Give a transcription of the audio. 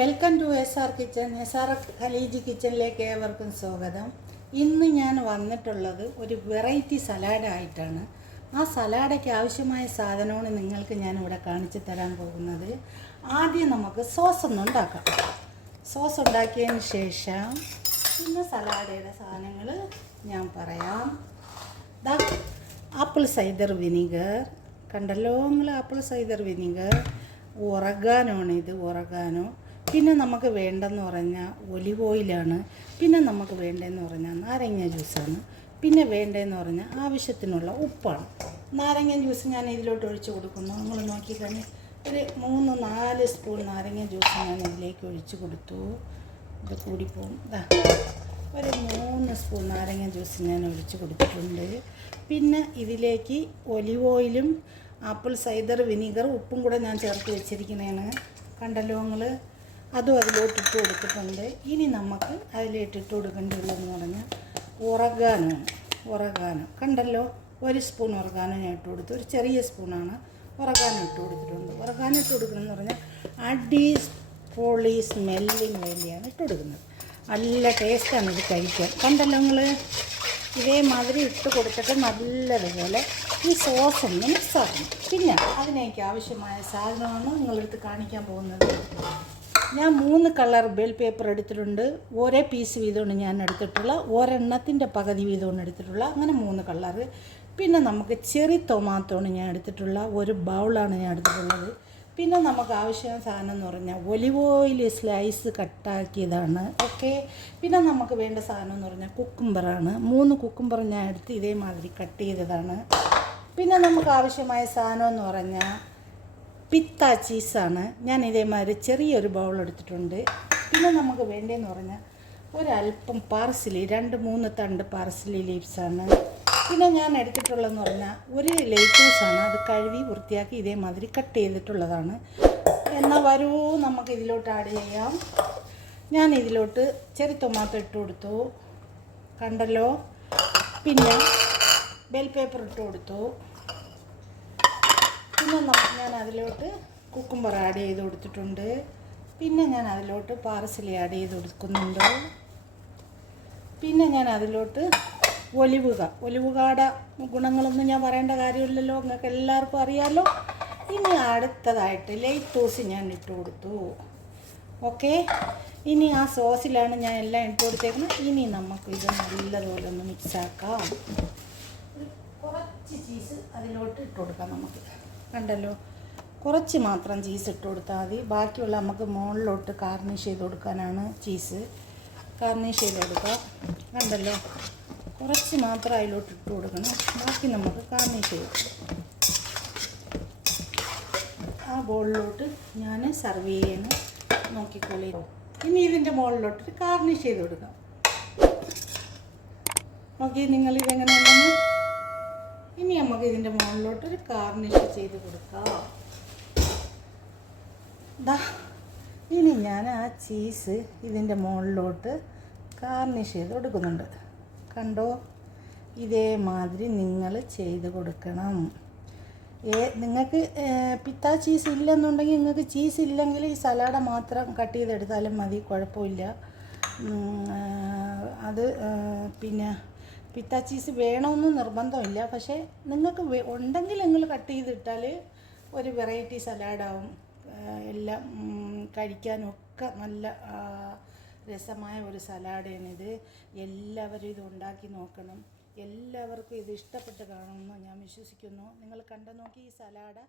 Welcome to SR കിച്ചൺ. SR Khaleej കിച്ചണിലേക്ക് ഏവർക്കും സ്വാഗതം. ഇന്ന് ഞാൻ വന്നിട്ടുള്ളത് ഒരു വെറൈറ്റി സലാഡായിട്ടാണ്. ആ സലാഡയ്ക്ക് ആവശ്യമായ സാധനമാണ് നിങ്ങൾക്ക് ഞാനിവിടെ കാണിച്ചു തരാൻ പോകുന്നത്. ആദ്യം നമുക്ക് സോസ് ഒന്ന് ഉണ്ടാക്കാം. സോസ് ഉണ്ടാക്കിയതിന് ശേഷം പിന്നെ സലാഡയുടെ സാധനങ്ങൾ ഞാൻ പറയാം. ആപ്പിൾ സൈഡർ വിനീഗർ കണ്ടല്ലോ നിങ്ങൾ, ആപ്പിൾ സൈഡർ വിനീഗർ. ഒറഗാനോ ആണ് ഇത്, ഒറഗാനോ. പിന്നെ നമുക്ക് വേണ്ടെന്ന് പറഞ്ഞാൽ ഒലിവ് ഓയിലാണ്. പിന്നെ നമുക്ക് വേണ്ടതെന്ന് പറഞ്ഞാൽ നാരങ്ങ ജ്യൂസാണ്. പിന്നെ വേണ്ടതെന്ന് പറഞ്ഞാൽ ആവശ്യത്തിനുള്ള ഉപ്പാണ്. നാരങ്ങ ജ്യൂസ് ഞാൻ ഇതിലോട്ട് ഒഴിച്ച് കൊടുക്കുന്നു. നിങ്ങൾ നോക്കിക്കഴിഞ്ഞാൽ ഒരു 3-4 സ്പൂൺ നാരങ്ങ ജ്യൂസ് ഞാൻ ഇതിലേക്ക് ഒഴിച്ച് കൊടുത്തു. ഇത് കൂടിപ്പോവും. ഒരു 3 സ്പൂൺ നാരങ്ങ ജ്യൂസ് ഞാൻ ഒഴിച്ച് കൊടുത്തിട്ടുണ്ട്. പിന്നെ ഇതിലേക്ക് ഒലിവ് ഓയിലും ആപ്പിൾ സൈഡർ വിനീഗർ ഉപ്പും കൂടെ ഞാൻ ചേർത്ത് വെച്ചിരിക്കുന്നതാണ്. കണ്ടല്ലോ നിങ്ങൾ, അതും അതിലോട്ടിട്ട് കൊടുത്തിട്ടുണ്ട്. ഇനി നമുക്ക് അതിലേട്ടിട്ട് കൊടുക്കേണ്ടതുള്ളതെന്ന് പറഞ്ഞാൽ ഒറഗാനോ കണ്ടല്ലോ. 1 സ്പൂൺ ഒറഗാനോ ഞാൻ ഇട്ട് കൊടുത്തു. ഒരു ചെറിയ സ്പൂണാണ് ഒറഗാനോ ഇട്ട് കൊടുത്തിട്ടുണ്ട്. ഒറഗാനോ ഇട്ട് കൊടുക്കണമെന്ന് പറഞ്ഞാൽ അടിപൊളി സ്മെല്ലിന് വേണ്ടിയാണ് ഇട്ട് കൊടുക്കുന്നത്. നല്ല ടേസ്റ്റാണ് ഇത് കഴിക്കാൻ. കണ്ടല്ലോ നിങ്ങൾ, ഇതേമാതിരി ഇട്ട് കൊടുത്തിട്ട് നല്ലതുപോലെ ഈ സോസ് ഒന്ന് മിക്സാക്കണം. പിന്നെ അതിനേക്ക് ആവശ്യമായ സാധനമാണ് നിങ്ങളെടുത്ത് കാണിക്കാൻ പോകുന്നത്. ഞാൻ 3 കളർ ബെൽ പേപ്പർ എടുത്തിട്ടുണ്ട്. ഒരേ പീസ് വീതമാണ് ഞാൻ എടുത്തിട്ടുള്ള, ഒരെണ്ണത്തിൻ്റെ പകുതി വീതമാണ് എടുത്തിട്ടുള്ള, അങ്ങനെ 3 കളറ്. പിന്നെ നമുക്ക് ചെറി ടൊമാറ്റോണ് ഞാൻ എടുത്തിട്ടുള്ള, ഒരു ബൗളാണ് ഞാൻ എടുത്തിട്ടുള്ളത്. പിന്നെ നമുക്ക് ആവശ്യം സാധനം എന്ന് പറഞ്ഞാൽ ഒലിവ് ഓയിൽ സ്ലൈസ് കട്ടാക്കിയതാണ്. ഓക്കെ. പിന്നെ നമുക്ക് വേണ്ട സാധനം എന്ന് പറഞ്ഞാൽ കുക്കുംബറാണ്. 3 കുക്കുംബർ ഞാൻ എടുത്ത് ഇതേമാതിരി കട്ട് ചെയ്തതാണ്. പിന്നെ നമുക്ക് ആവശ്യമായ സാധനം എന്ന് പറഞ്ഞാൽ പിത്ത ചീസാണ്. ഞാൻ ഇതേമാതിരി ചെറിയൊരു ബൗൾ എടുത്തിട്ടുണ്ട്. പിന്നെ നമുക്ക് വേണ്ടതെന്ന് പറഞ്ഞാൽ ഒരല്പം പാർസ്ലി, 2-3 തണ്ട് പാർസ്ലി ലീവ്സാണ്. പിന്നെ ഞാൻ എടുത്തിട്ടുള്ളതെന്ന് പറഞ്ഞാൽ ഒരു ലേറ്റൂസാണ്. അത് കഴുകി വൃത്തിയാക്കി ഇതേമാതിരി കട്ട് ചെയ്തിട്ടുള്ളതാണ്. എന്നാൽ വരൂ നമുക്ക് ഇതിലോട്ട് ആഡ് ചെയ്യാം. ഞാൻ ഇതിലോട്ട് ചെറി ടൊമാറ്റോ ഇട്ട് കൊടുത്തു, കണ്ടല്ലോ. പിന്നെ ബെൽ പേപ്പർ ഇട്ട് കൊടുത്തു. പിന്നെ ഞാൻ അതിലോട്ട് കുക്കുംബർ ആഡ് ചെയ്ത് കൊടുത്തിട്ടുണ്ട്. പിന്നെ ഞാൻ അതിലോട്ട് പാർസ്ലി ആഡ് ചെയ്ത് കൊടുക്കുന്നുണ്ട്. പിന്നെ ഞാൻ അതിലോട്ട് ഒലിവുകാട ഗുണങ്ങളൊന്നും ഞാൻ പറയേണ്ട കാര്യമില്ലല്ലോ, നിങ്ങൾക്ക് എല്ലാവർക്കും അറിയാമല്ലോ. ഇനി അടുത്തതായിട്ട് ലേറ്റൂസ് ഞാൻ ഇട്ട് കൊടുത്തു. ഓക്കെ. ഇനി ആ സോസിലാണ് ഞാൻ എല്ലാം ഇട്ട് കൊടുത്തേക്കുന്നത്. ഇനി നമുക്ക് ഇത് നല്ലതുപോലെ ഒന്ന് മിക്സാക്കാം. കുറച്ച് ചീസ് അതിലോട്ട് ഇട്ട് കൊടുക്കാം നമുക്ക്. കണ്ടല്ലോ, കുറച്ച് മാത്രം ചീസ് ഇട്ട് കൊടുത്താൽ മതി. ബാക്കിയുള്ള നമുക്ക് മുകളിലോട്ട് ഗാർണിഷ് ചെയ്ത് കൊടുക്കാനാണ് ചീസ്. ഗാർണിഷ് ചെയ്ത് കൊടുക്കാം. കണ്ടല്ലോ, കുറച്ച് മാത്രം അതിലോട്ട് ഇട്ട് കൊടുക്കണം. ബാക്കി നമുക്ക് ഗാർണിഷ് ചെയ്ത് കൊടുക്കാം. ആ ബോളിലോട്ട് ഞാൻ സർവ് ചെയ്യുന്ന നോക്കിക്കോളി. ഇനി ഇതിൻ്റെ മുകളിലോട്ട് ഗാർണിഷ് ചെയ്ത് കൊടുക്കാം. ഓക്കെ, നിങ്ങളിതെങ്ങനെയാണെന്ന്. ഇനി നമുക്ക് ഇതിൻ്റെ മുകളിലോട്ടൊരു ഗാർണിഷ് ചെയ്ത് കൊടുക്കാം. ഇനി ഞാൻ ആ ചീസ് ഇതിൻ്റെ മുകളിലോട്ട് ഗാർണിഷ് ചെയ്ത് കൊടുക്കുന്നുണ്ട്. കണ്ടോ, ഇതേമാതിരി നിങ്ങൾ ചെയ്ത് കൊടുക്കണം. നിങ്ങൾക്ക് പിത്ത ചീസ് ഇല്ലെന്നുണ്ടെങ്കിൽ, നിങ്ങൾക്ക് ചീസ് ഇല്ലെങ്കിൽ ഈ സലാഡ് മാത്രം കട്ട് ചെയ്തെടുത്താലും മതി, കുഴപ്പമില്ല. അത് പിന്നെ പിത്ത ചീസ് വേണമെന്ന് നിർബന്ധമില്ല. പക്ഷേ നിങ്ങൾക്ക് ഉണ്ടെങ്കിൽ നിങ്ങൾ കട്ട് ചെയ്തിട്ടാൽ ഒരു വെറൈറ്റി സലാഡാവും. എല്ലാം കഴിക്കാനൊക്കെ നല്ല രസമായ ഒരു സലാഡാണിത്. എല്ലാവരും ഇത് ഉണ്ടാക്കി നോക്കണം. എല്ലാവർക്കും ഇത് ഇഷ്ടപ്പെട്ട് കാണുമെന്ന് ഞാൻ വിശ്വസിക്കുന്നു. നിങ്ങൾ കണ്ടു നോക്കി ഈ സലാഡ്.